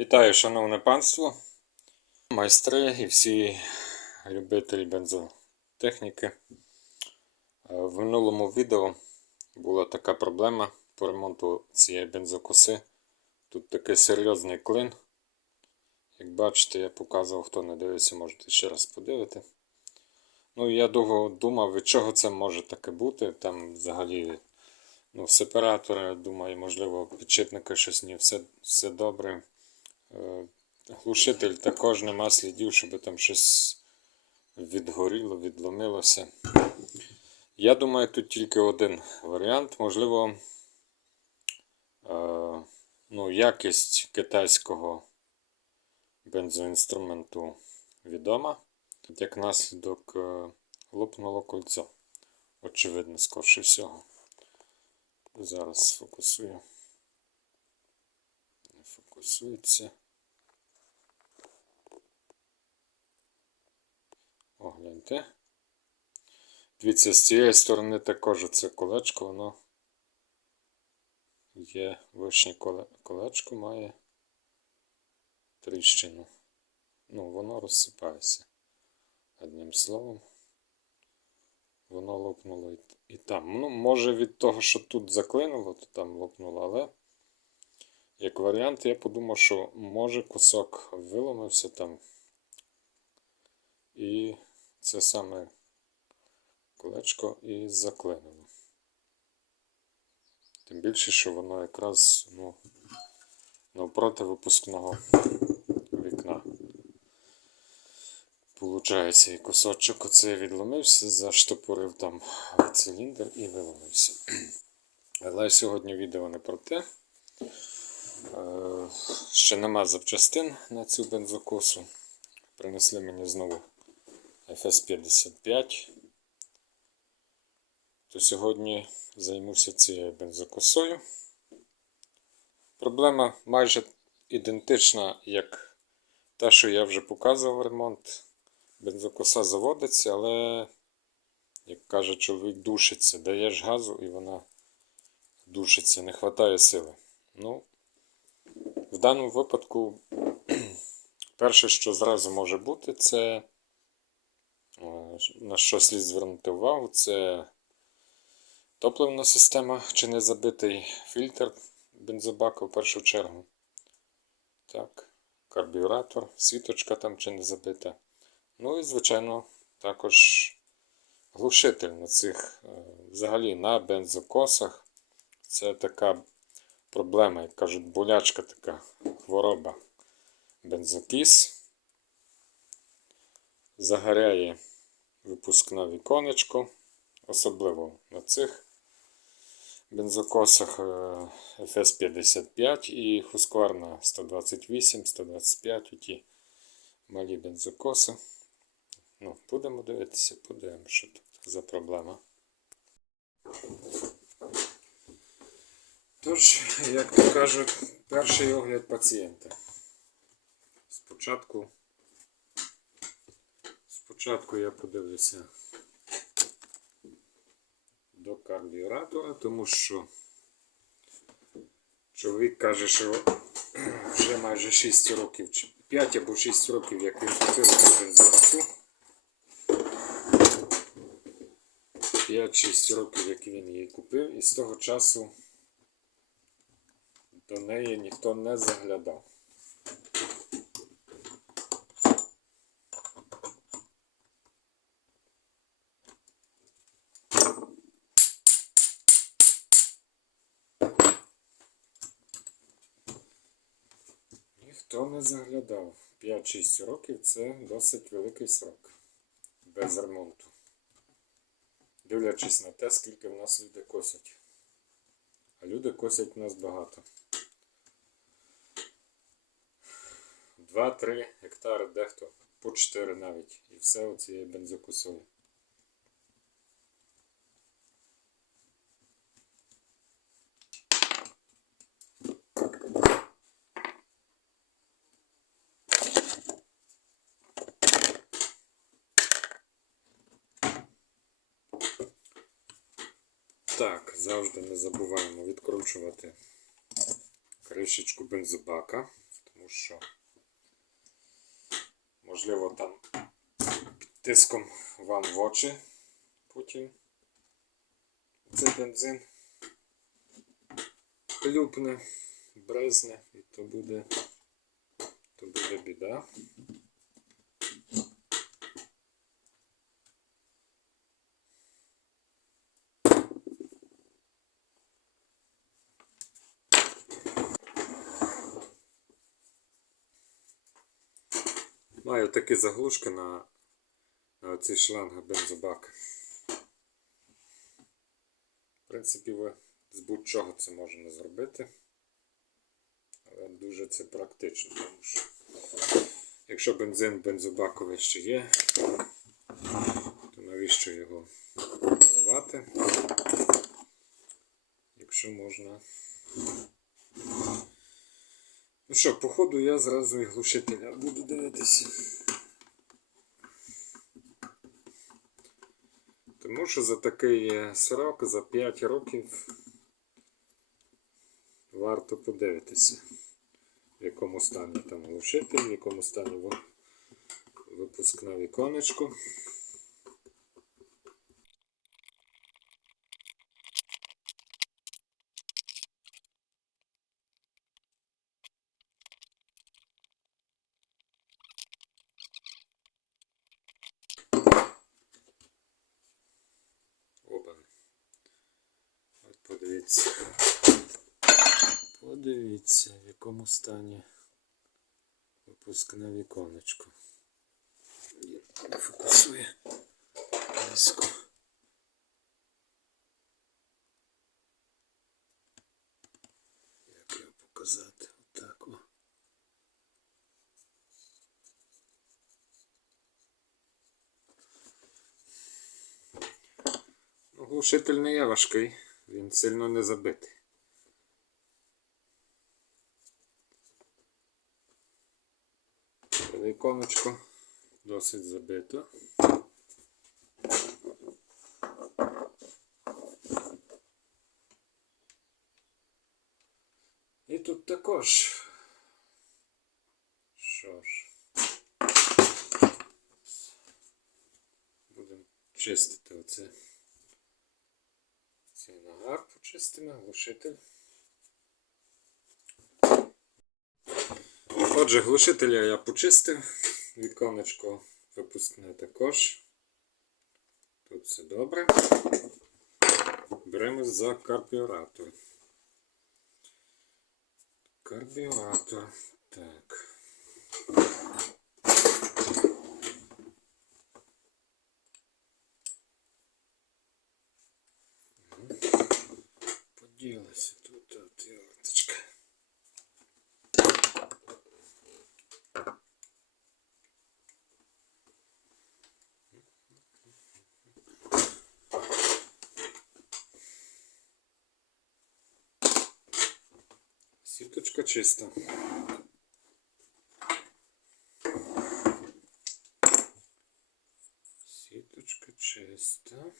Вітаю, шановне панство, майстри і всі любителі бензотехніки. Е, В минулому відео була така проблема по ремонту цієї бензокоси. Тут такий серйозний клин. Як бачите, я показував, хто не дивився, можете ще раз подивити. Ну, я довго думав, від чого це може таке бути. Там взагалі ну, сепаратори, думаю, можливо, підшипники щось не все, все добре. Е, Глушитель також нема слідів, щоб там щось відгоріло, відломилося. Я думаю, тут тільки один варіант. Можливо, е, ну, якість китайського бензоінструменту відома. Як наслідок е, лопнуло кольцо. Очевидно, скорше всього. Зараз сфокусую. Не фокусується. Огляньте. Дивіться, з цієї сторони також це колечко, воно є вишнє колечко має тріщину. Ну, воно розсипається. Одним словом, воно лопнуло і там. Ну, може від того, що тут заклинуло, то там лопнуло, але як варіант, я подумав, що може кусок виломився там. І це саме колечко і заклинило. Тим більше, що воно якраз ну, навпроти випускного вікна. Получається, і кусочок оцей відломився, заштопорив там циліндр і виломився. Але сьогодні відео не про те. Е, Ще нема запчастин на цю бензокосу. Принесли мені знову FS55. То сьогодні займуся цією бензокосою. Проблема майже ідентична, як та, що я вже показував ремонт. Бензокоса заводиться, але, як каже чоловік, душиться. Даєш газу і вона душиться, не вистачає сили. Ну, в даному випадку, перше, що зразу може бути, це на що слід звернути увагу, це топливна система, чи не забитий фільтр бензобака в першу чергу. Так, карбюратор, сіточка там чи не забита. Ну і, звичайно, також глушитель на цих, е, взагалі на бензокосах. Це така проблема, як кажуть, болячка така хвороба. Бензокіс. Загоряє випускне віконечко, особливо на цих бензокосах е, FS55 і Husqvarna 128, 125, оті малі бензокоси. Ну, будемо дивитися, подивимо, що тут за проблема. Тож, як то кажуть, перший огляд пацієнта. Спочатку, спочатку я подивлюся до карбюратора, тому що чоловік каже, що вже майже 6 років, чи 5 або 6 років, як він купив бензокосу. 5-6 років, як він її купив, і з того часу до неї ніхто не заглядав. Ніхто не заглядав. 5-6 років це досить великий срок без ремонту. Дивлячись на те, скільки в нас люди косять. А люди косять в нас багато. 2-3 гектари дехто, по 4 навіть. І все оцією бензокосою. Так, завжди не забуваємо відкручувати кришечку бензобака, тому що можливо там тиском вам в очі потім цей бензин клюпне, брезне і то буде, то буде біда. Маю такі заглушки на, на оці шланги бензобак. В принципі, ви з будь-чого це можна зробити. Але дуже це практично, тому що якщо бензин бензобаковий ще є, то навіщо його вливати? Якщо можна. Ну що, походу я зразу і глушителя буду дивитися. Тому що за такий е, срок, за 5 років варто подивитися, в якому стані там глушитель, в якому стані ви- випускне віконечко. Подивіться, в якому стані випускне віконечко. Не фокусує близько. Як його показати? Отак о. Ну, Глушитель не є важкий, він сильно не забитий. Віконечко досить забито. І тут також. Що ж. Будемо чистити оце. Цей нагар почистимо, глушитель. Отже, глушителя я почистив, віконечко випускне також. Тут все добре. Беремо за карбюратор. Карбюратор. Так. Поділася тут отверточка. Сіточка чиста. Сіточка чиста.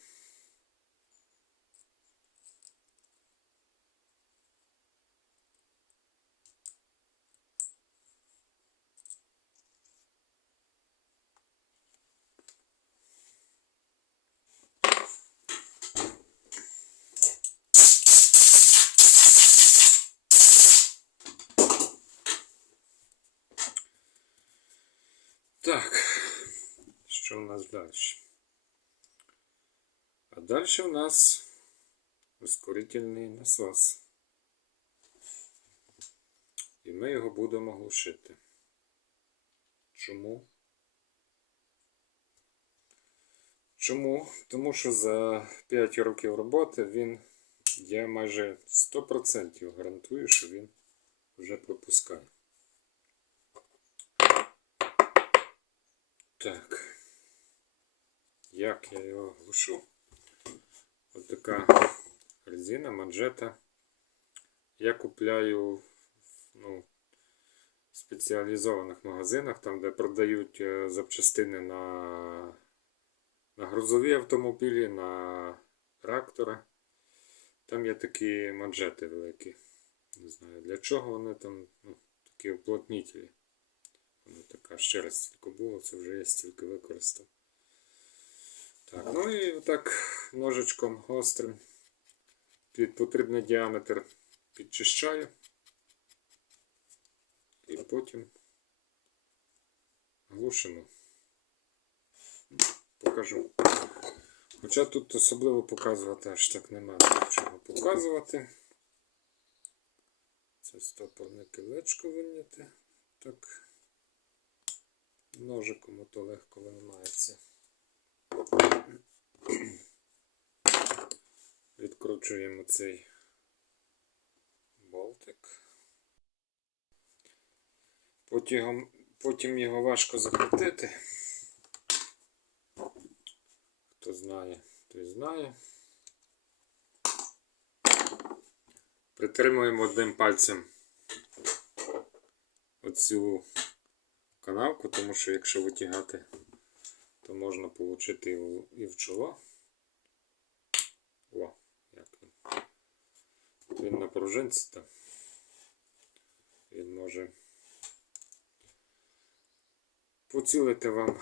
Так, що у нас далі? А далі у нас ускорительний насос. І ми його будемо глушити. Чому? Чому? Тому що за 5 років роботи він, я майже 100% гарантую, що він вже пропускає. Так. Як я його глушу? Ось така резина, манжета. Я купляю ну, в спеціалізованих магазинах, там, де продають е, запчастини на, на грузові автомобілі, на трактора. Там є такі манжети великі. Не знаю для чого вони там. Ну, такі уплотнителі. Воно така ще раз тільки було, це вже я стільки використав. Так, ну і отак ножичком гострим під потрібний діаметр підчищаю. І потім глушимо. Покажу. Хоча тут особливо показувати аж так нема чого показувати. Це стопорне кілечко виняти. Так. Ножиком ото легко виймається. Відкручуємо цей болтик. Потім, потім його важко закрутити. Хто знає, той знає. Притримуємо одним пальцем оцю канавку, тому що якщо витягати, то можна отримати і в, чоло. О, як він. Він на пружинці там. Він може поцілити вам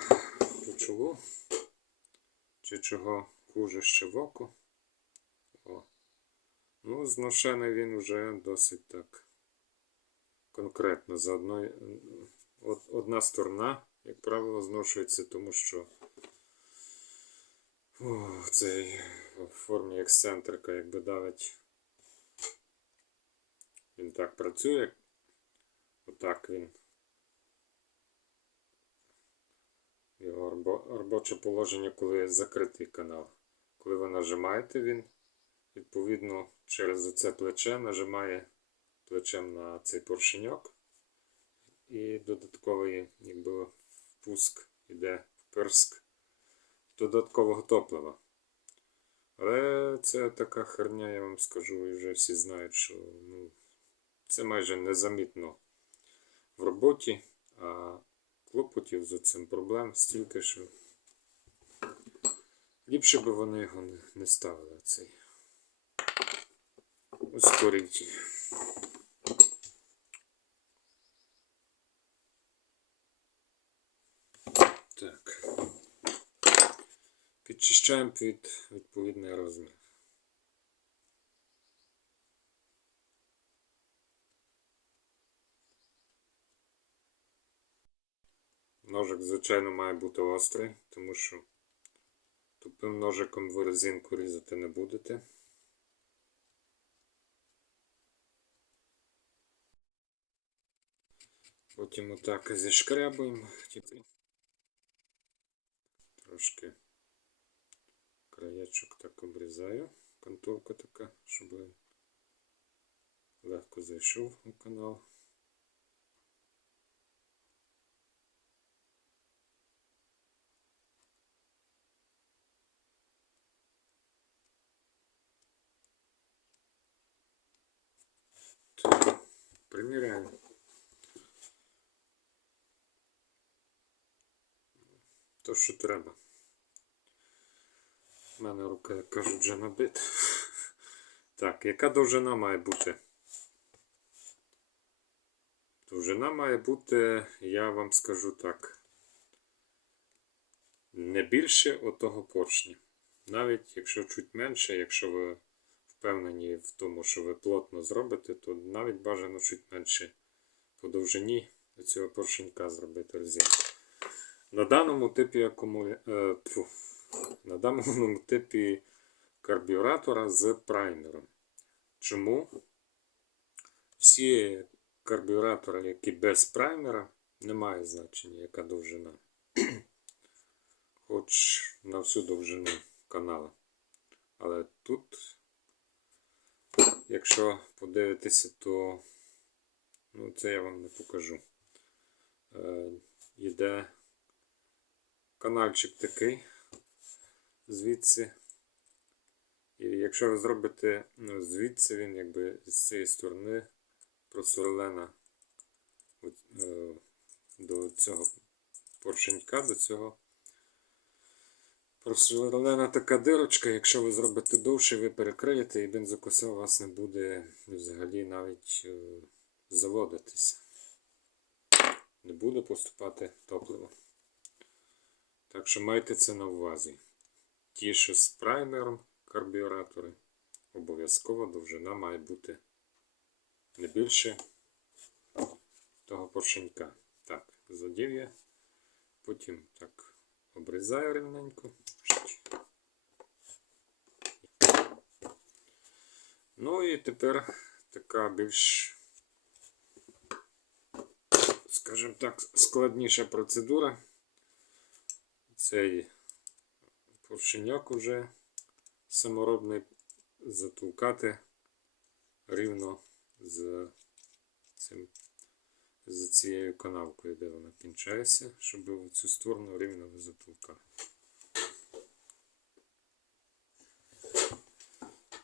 по чолу. Чи чого хуже ще в око. О. Ну, зношений він вже досить так конкретно. За одною, от, одна сторона, як правило, зношується, тому що о, цей в формі ексцентрика, якби давить. Він так працює. Отак він. Його робоче положення, коли закритий канал. Коли ви нажимаєте, він відповідно через це плече нажимає плечем на цей поршеньок. І додатковий якби, впуск іде впирск додаткового топлива. Але це така херня, я вам скажу, і вже всі знають, що ну, це майже незамітно в роботі, а клопотів за цим проблем стільки, що ліпше би вони його не, ставили цей ускоритель. Так. Підчищаємо під відповідний розмір. Ножик, звичайно, має бути острий, тому що тупим ножиком ви резинку різати не будете. Потім отак зішкрябуємо. Трошки краєчок так обрізаю. Контовка така, щоб легко зайшов у канал. Так, приміряємо. То, що треба. У мене рука, як кажуть, вже набита. Так, яка довжина має бути? Довжина має бути, я вам скажу так. Не більше отого поршня. Навіть якщо чуть менше, якщо ви впевнені в тому, що ви плотно зробите, то навіть бажано чуть менше по довжині цього поршенька зробити резинку. На даному типі акумуля... е. На даному типі карбюратора з праймером. Чому? Всі карбюратори, які без праймера, не має значення, яка довжина. Хоч на всю довжину канала. Але тут, якщо подивитися, то ну, це я вам не покажу. Е, Йде канальчик такий звідси. І якщо ви зробите ну, звідси, він якби з цієї сторони просверлена е, до цього поршенька, до цього просверлена така дирочка. Якщо ви зробите довше, ви перекриєте і бензокоса у вас не буде взагалі навіть е, заводитися. не буде поступати топливо. Так що майте це на увазі. Ті, що з праймером карбюратори, обов'язково довжина має бути не більше того поршенька. Так, задів я. Потім так обрізаю рівненько. Ну і тепер така більш, скажімо так, складніша процедура. Цей поршеньок уже саморобний затулкати рівно з цим з цією канавкою, де вона кінчається, щоб в цю сторону рівно затулкати.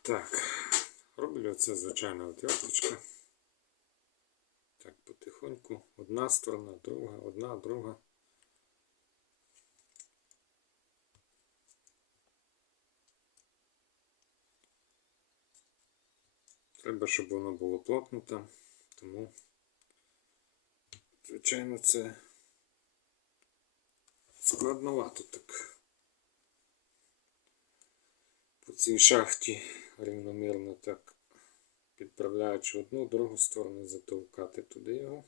Так, роблю це звичайна отверточка. Так, потихоньку. Одна сторона, друга, одна, друга. Треба, щоб воно було плотнуто, тому, звичайно, це складновато так. По цій шахті рівномірно так підправляючи одну, другу сторону, затовкати туди його.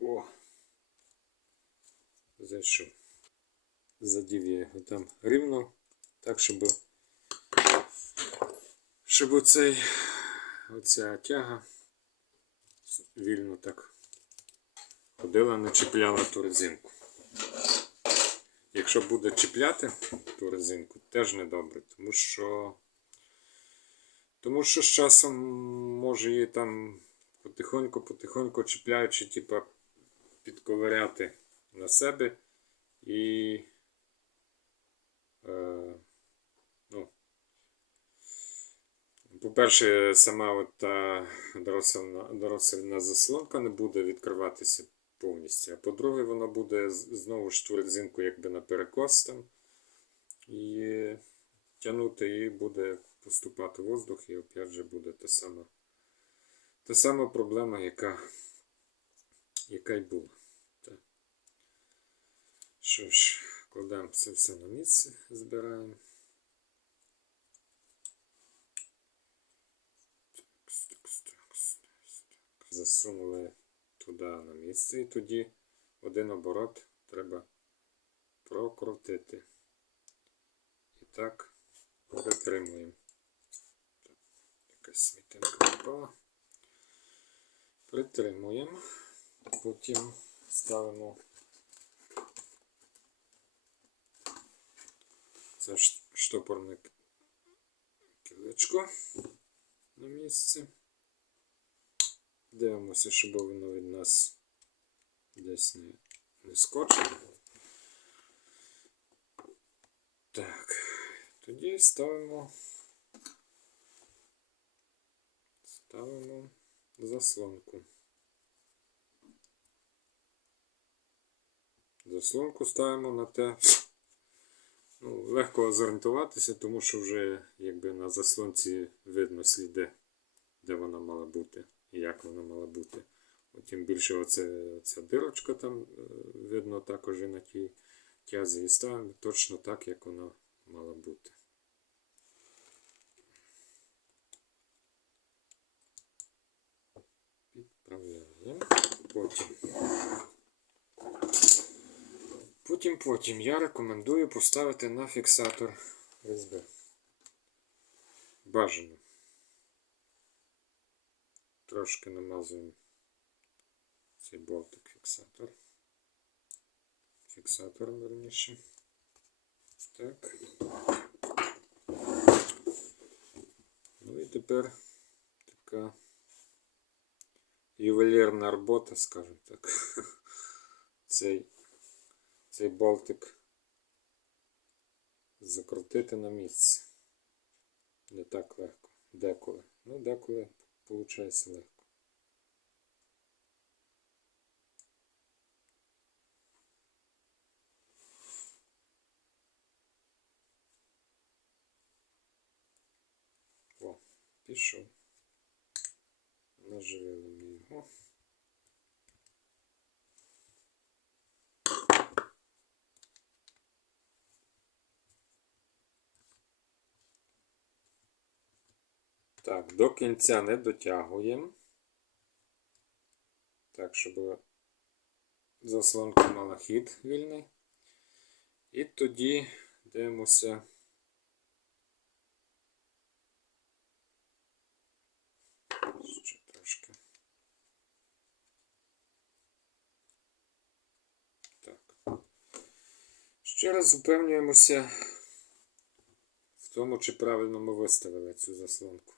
О! Зайшов. Задів я його там рівно, так, щоб щоб оцей, оця тяга вільно так ходила, не чіпляла ту резинку. Якщо буде чіпляти ту резинку, теж недобре, тому що тому що з часом може її там потихоньку-потихоньку чіпляючи, типа підковиряти на себе і е, ну, по-перше, сама дорослена заслонка не буде відкриватися повністю. А по-друге, вона буде знову ж ту резинку якби на перекос там. І тягнути і буде поступати воздух, і опять же буде та сама, та сама проблема, яка, яка й була. Так. Що ж, кладемо це все на місце, збираємо. Засунули туди на місце і тоді один оборот треба прокрутити. І так притримуємо. Якась смітинка впала. Притримуємо. Потім ставимо це штопорне кілечко на місце. Дивимося, щоб воно від нас десь не, не скочило. Так, тоді ставимо. Ставимо заслонку. Заслонку ставимо на те. Ну, легко зорієнтуватися, тому що вже якби на заслонці видно сліди, де вона мала бути як вона мала бути. Тим більше оце, оця дирочка там е, видно також і на тій тязі і ставимо точно так, як вона мала бути. Потім. Потім, потім я рекомендую поставити на фіксатор різьби. Бажано. Трошки намазуємо цей болтик фіксатор. Фіксатором верніше. Так. Ну і тепер така ювелірна робота, скажімо так. Цей, цей болтик закрутити на місце. Не так легко. Деколи. Ну, деколи виходить легко. О, пішов. Наживили мені його. Так, до кінця не дотягуємо. Так, щоб заслонка мала хід вільний. І тоді дивимося. Ще трошки. Так. Ще раз упевнюємося в тому, чи правильно ми виставили цю заслонку.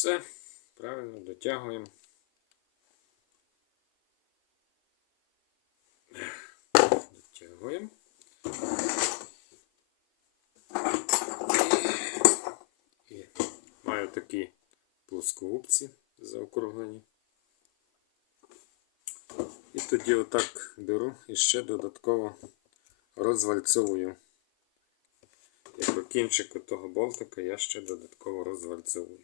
Все, правильно дотягуємо. Дотягуємо. І, маю такі плоскогубці заокруглені. І тоді отак беру і ще додатково розвальцовую. По кінчику того болтика я ще додатково розвальцовую.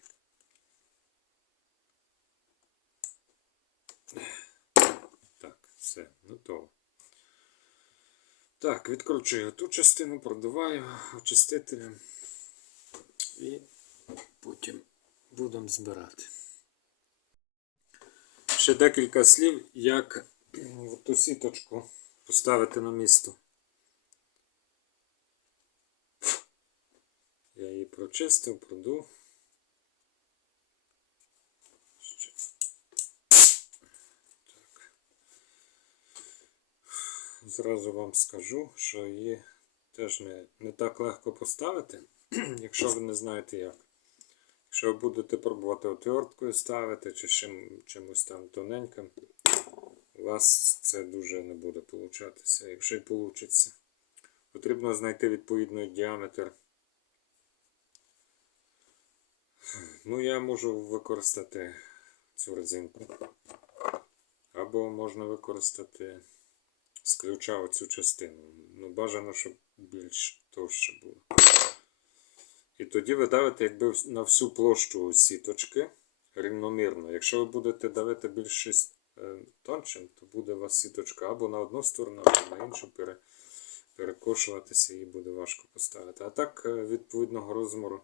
Так, все, готово. Так, відкручую ту частину, продуваю очистителем і потім будемо збирати. Ще декілька слів, як ту сіточку поставити на місто. Я її прочистив, продув. Зразу вам скажу, що її теж не, не так легко поставити, якщо ви не знаєте як. Якщо ви будете пробувати отверткою ставити чи чим, чимось там тоненьким, у вас це дуже не буде получатися. Якщо й вийде, потрібно знайти відповідний діаметр. Ну, я можу використати цю резинку. Або можна використати з оцю частину. Ну, бажано, щоб більш товще було. І тоді ви давите якби на всю площу сіточки рівномірно. Якщо ви будете давити більш е, тоншим, то буде у вас сіточка або на одну сторону, або на іншу пере, перекошуватися і буде важко поставити. А так, е, відповідного розміру,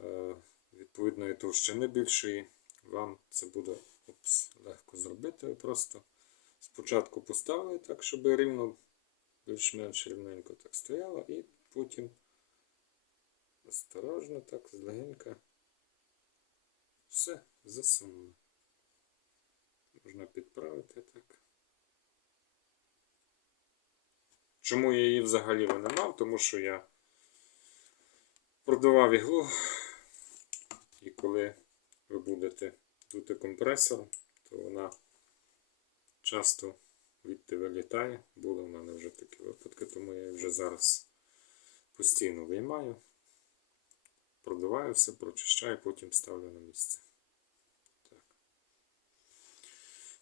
е, відповідної товщини більшої, вам це буде опс, легко зробити. Просто спочатку поставили так, щоб рівно, більш-менш рівненько так стояло, і потім. Осторожно, так, злегенька. Все, засунули. Можна підправити так. Чому я її взагалі винаймав? Тому що я продавав іглу, і коли ви будете дути компресор, то вона часто відти вилітає. Були в мене вже такі випадки, тому я вже зараз постійно виймаю продуваю все, прочищаю, потім ставлю на місце. Так.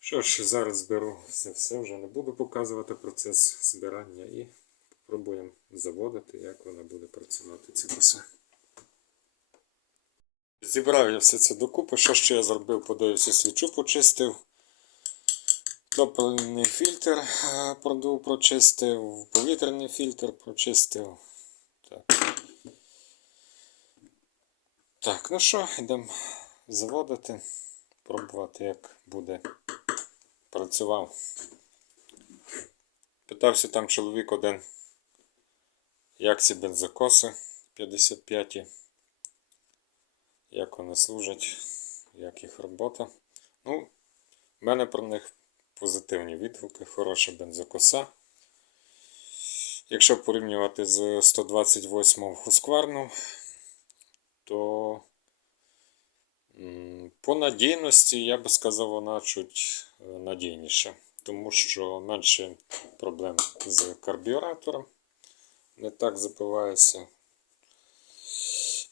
Що ж, зараз зберу все, все, вже не буду показувати процес збирання і спробуємо заводити, як вона буде працювати ці коси. Зібрав я все це докупи. Що ще я зробив? Подивився свічу, почистив. Топливний фільтр е, прочистив, повітряний фільтр прочистив. Так. Так, ну що, йдемо заводити, пробувати, як буде працював. Питався там чоловік один, як ці бензокоси 55, як вони служать, як їх робота. Ну, в мене про них позитивні відгуки, хороша бензокоса. Якщо порівнювати з 128 Husqvarna, то по надійності, я би сказав, вона чуть е, надійніша, тому що менше проблем з карбюратором, не так запивається.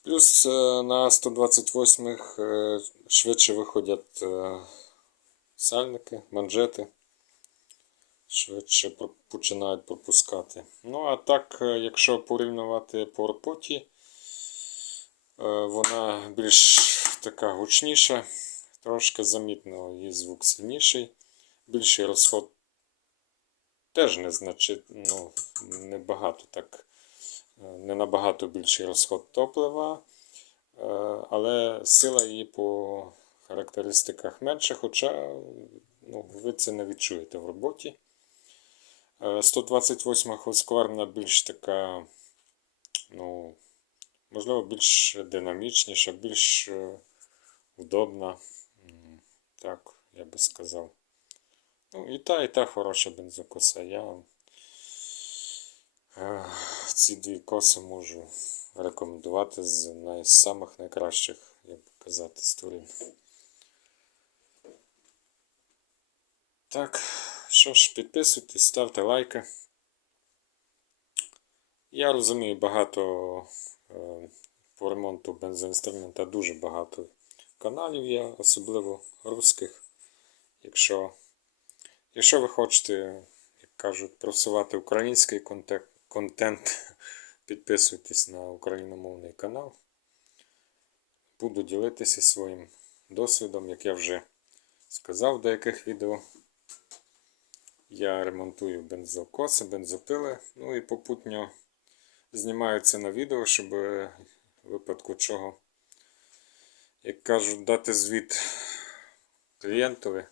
Плюс е, на 128 х швидше виходять е, сальники, манжети. Швидше починають пропускати. Ну, а так, е, якщо порівнювати по роботі, е, вона більш така гучніша, трошки замітно її звук сильніший, більший розход теж не значить, ну, небагато так, е, не набагато більший розход топлива, але сила її по характеристиках менша, хоча ну, ви це не відчуєте в роботі. Е, 128 хвостковерна більш така, ну, можливо, більш динамічніша, більш е, удобна. Так, я би сказав. Ну, і та, і та хороша бензокоса. Я е, ці дві коси можу рекомендувати з най, з самих найкращих, як би казати, сторін. Так, що ж, підписуйтесь, ставте лайки. Я розумію, багато е, по ремонту бензоінструмента дуже багато каналів є, особливо русських. Якщо, якщо ви хочете, як кажуть, просувати український контент, підписуйтесь на україномовний канал. Буду ділитися своїм досвідом, як я вже сказав в деяких відео. Я ремонтую бензокоси, бензопили, ну і попутньо знімаю це на відео, щоб в випадку чого, як кажуть, дати звіт клієнтові.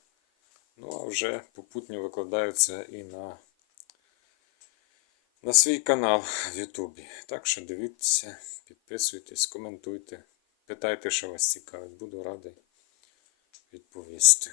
Ну, а вже попутньо викладаю це і на, на свій канал в Ютубі. Так що дивіться, підписуйтесь, коментуйте, питайте, що вас цікавить. Буду радий відповісти.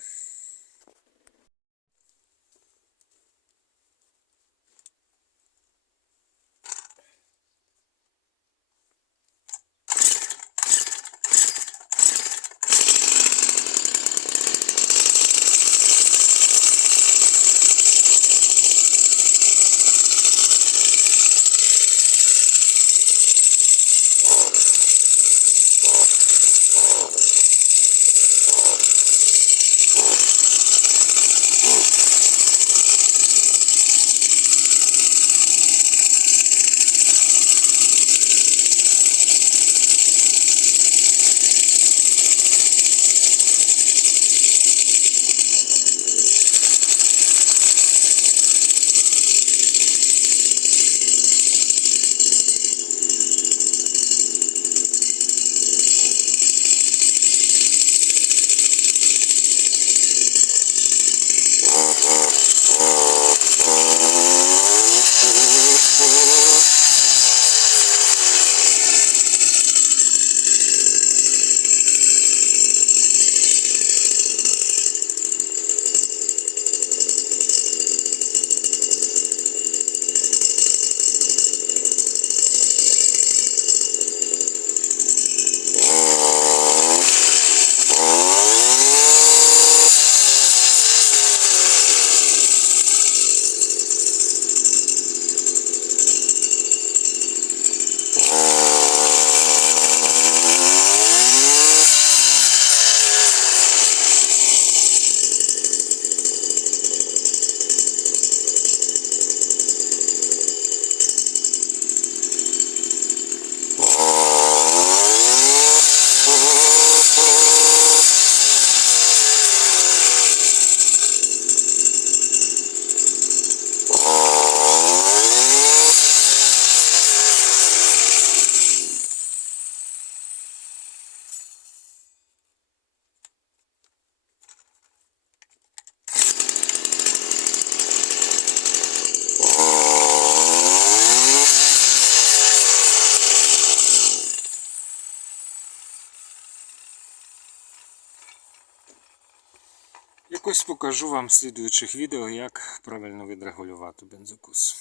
Покажу вам в слідуючих відео, як правильно відрегулювати бензокус.